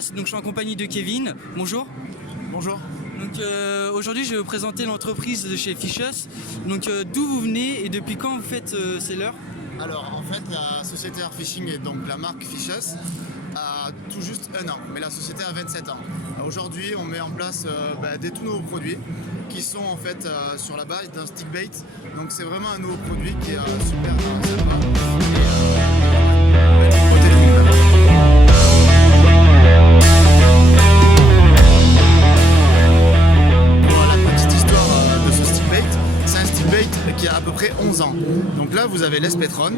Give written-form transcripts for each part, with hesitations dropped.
Fishus, donc je suis en compagnie de Kevin. Bonjour. Bonjour. Donc aujourd'hui je vais vous présenter l'entreprise de chez Fishus. Donc d'où vous venez et depuis quand vous faites Seller? Alors en fait la société Art Fishing et donc la marque Fishus a tout juste 1 an, mais la société a 27 ans. Aujourd'hui on met en place des tout nouveaux produits qui sont en fait sur la base d'un stick bait. Donc c'est vraiment un nouveau produit qui est super sympa. Qui a à peu près 11 ans. Donc là vous avez l'Espetron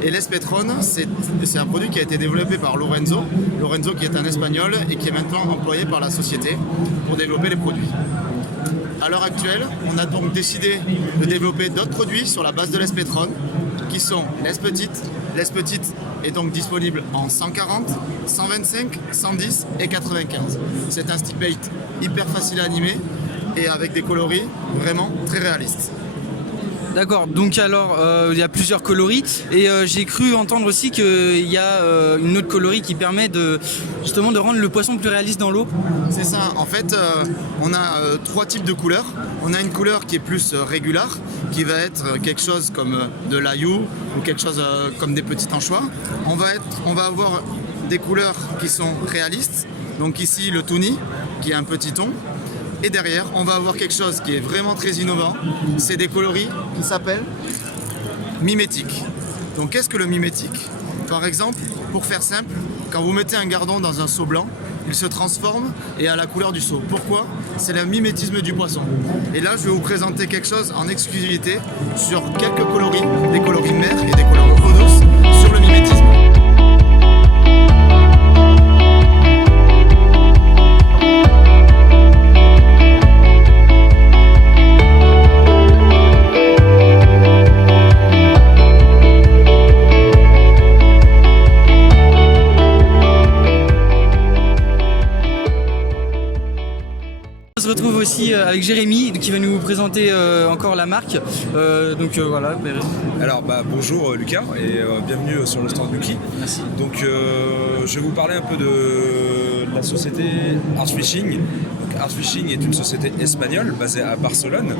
et l'Espetron c'est un produit qui a été développé par Lorenzo qui est un espagnol et qui est maintenant employé par la société pour développer les produits. À l'heure actuelle on a donc décidé de développer d'autres produits sur la base de l'Espetron qui sont l'Espetite. L'Espetite est donc disponible en 140, 125, 110 et 95. C'est un stick bait hyper facile à animer et avec des coloris vraiment très réalistes. D'accord, donc alors il y a plusieurs coloris et j'ai cru entendre aussi qu'il y a une autre coloris qui permet justement de rendre le poisson plus réaliste dans l'eau. C'est ça, en fait on a 3 types de couleurs. On a une couleur qui est plus régulière, qui va être quelque chose comme de l'ail ou quelque chose comme des petits anchois. On va avoir des couleurs qui sont réalistes, donc ici le tuni qui est un petit thon. Et derrière, on va avoir quelque chose qui est vraiment très innovant. C'est des coloris qui s'appellent mimétiques. Donc qu'est-ce que le mimétique? Par exemple, pour faire simple, quand vous mettez un gardon dans un seau blanc, il se transforme et a la couleur du seau. Pourquoi? C'est le mimétisme du poisson. Et là, je vais vous présenter quelque chose en exclusivité sur quelques coloris, des coloris de mer et des coloris d'eau douce sur le mimétisme. On se retrouve aussi avec Jérémy qui va nous présenter encore la marque. Voilà. Alors bonjour Lucas et bienvenue sur le stand Yuki. Merci. Donc je vais vous parler un peu de la société Art Fishing. Donc, Art Fishing est une société espagnole basée à Barcelone.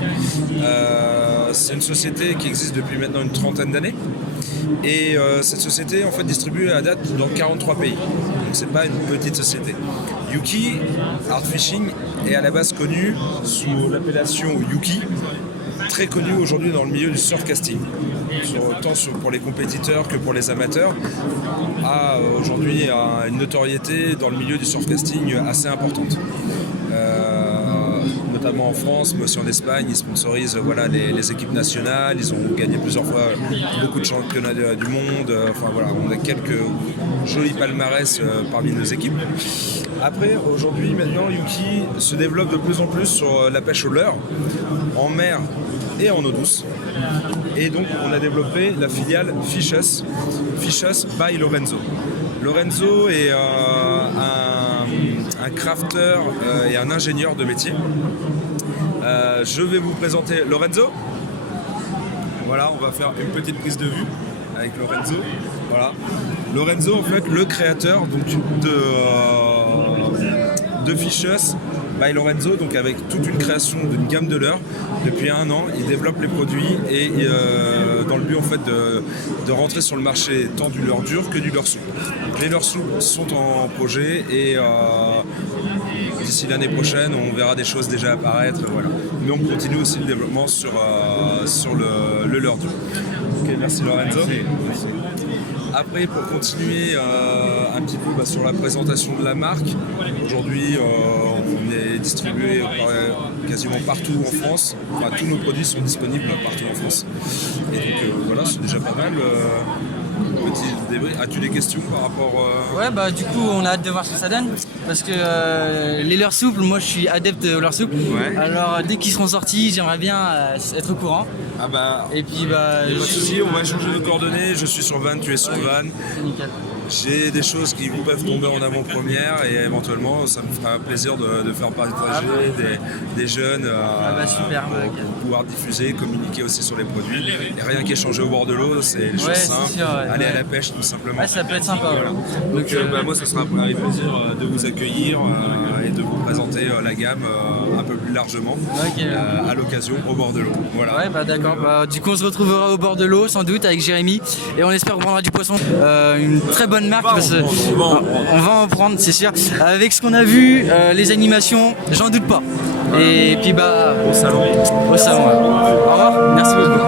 C'est une société qui existe depuis maintenant une trentaine d'années. Et cette société en fait distribue à date dans 43 pays. Donc c'est pas une petite société. Yuki Art Fishing est à la base connu sous l'appellation Yuki, très connu aujourd'hui dans le milieu du surfcasting. Tant pour les compétiteurs que pour les amateurs, a aujourd'hui une notoriété dans le milieu du surfcasting assez importante. Notamment en France, mais aussi en Espagne, ils sponsorisent les équipes nationales, ils ont gagné plusieurs fois beaucoup de championnats du monde, on a quelques jolis palmarès parmi nos équipes. Après, aujourd'hui, maintenant, Yuki se développe de plus en plus sur la pêche au leurre, en mer et en eau douce. Et donc, on a développé la filiale Fishus by Lorenzo. Lorenzo est un crafter et un ingénieur de métier. Je vais vous présenter Lorenzo. Voilà, on va faire une petite prise de vue avec Lorenzo. Voilà. Lorenzo, en fait, le créateur donc, de Fishus by Lorenzo, donc avec toute une création d'une gamme de leurres. Depuis 1 an, il développe les produits et dans le but en fait de rentrer sur le marché tant du leurre dur que du leurre souple. Les leurres souples sont en projet et d'ici l'année prochaine, on verra des choses déjà apparaître. Voilà. Mais on continue aussi le développement sur le leurre dur. Okay, merci Lorenzo. Merci. Après, pour continuer un petit peu sur la présentation de la marque, aujourd'hui on est distribué quasiment partout en France. Enfin, tous nos produits sont disponibles partout en France. Et donc voilà, c'est déjà pas mal. Petit débris. As-tu des questions par rapport Ouais, du coup on a hâte de voir ce que ça donne parce que les leurres souples, moi je suis adepte de leurres souples. Ouais. Alors dès qu'ils seront sortis, j'aimerais bien être au courant. Et puis pas de soucis, on va échanger nos coordonnées. Je suis sur Vannes, tu es sur Vannes. Nickel. j'ai des choses qui peuvent tomber en avant-première et éventuellement ça me fera plaisir de faire partager des jeunes Superbe. pour pouvoir diffuser, communiquer aussi sur les produits. Il n'y a rien qui est changé au bord de l'eau, c'est les choses simples, sûr, aller à la pêche tout simplement. Ouais, ça peut être sympa. Voilà. Donc, Moi ça sera avec plaisir de vous accueillir et de vous présenter la gamme un peu plus largement à l'occasion au bord de l'eau. Voilà. Ouais, bah d'accord. Bah, du coup, on se retrouvera au bord de l'eau sans doute avec Jérémy et on espère qu'on prendra du poisson. Une très bonne marque. On va en prendre, c'est sûr. Avec ce qu'on a vu, les animations, j'en doute pas. Et puis bah Au salon. Au salon. Ouais. Au revoir. Merci beaucoup.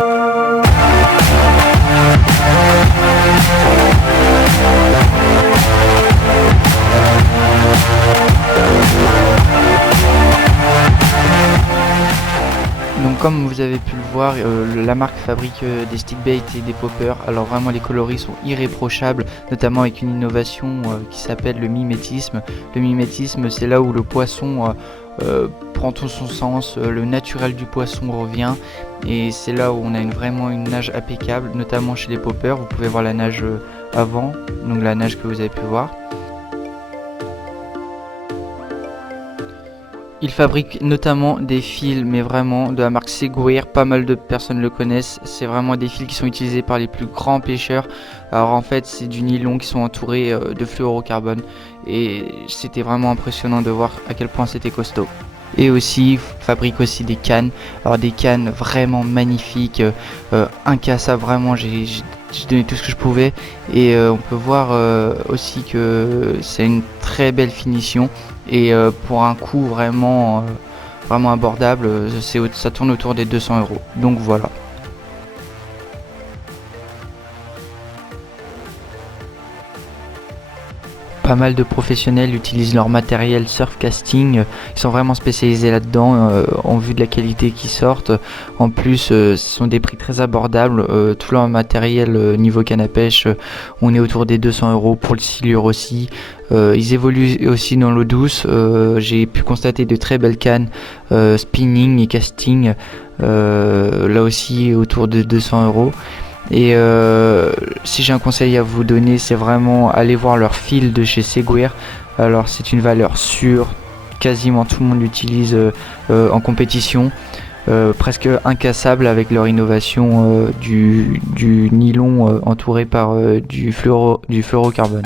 Donc comme vous avez pu le voir, la marque fabrique des stick bait et des poppers. Alors vraiment les coloris sont irréprochables, notamment avec une innovation qui s'appelle le mimétisme. Le mimétisme, c'est là où le poisson prend tout son sens, le naturel du poisson revient, et c'est là où on a vraiment une nage impeccable, notamment chez les poppers. Vous pouvez voir la nage avant, donc la nage que vous avez pu voir. Il fabrique notamment des fils, mais vraiment de la marque Seguir, pas mal de personnes le connaissent. C'est vraiment des fils qui sont utilisés par les plus grands pêcheurs. Alors en fait c'est du nylon qui sont entourés de fluorocarbone, et c'était vraiment impressionnant de voir à quel point c'était costaud. Et aussi fabrique aussi des cannes, alors des cannes vraiment magnifiques, incassables, vraiment j'ai donné tout ce que je pouvais, et on peut voir aussi que c'est une très belle finition, et pour un coût vraiment abordable, ça tourne autour des 200 €. Donc voilà. Pas mal de professionnels utilisent leur matériel surfcasting, ils sont vraiment spécialisés là-dedans en vue de la qualité qui sortent. En plus ce sont des prix très abordables, tout leur matériel niveau canne à pêche, on est autour des 200 € pour le silure aussi. Ils évoluent aussi dans l'eau douce, j'ai pu constater de très belles cannes spinning et casting, là aussi autour de 200 €. Et si j'ai un conseil à vous donner, c'est vraiment aller voir leur fil de chez Seguir. Alors c'est une valeur sûre, quasiment tout le monde l'utilise en compétition, presque incassable avec leur innovation du nylon entouré par du fluorocarbone.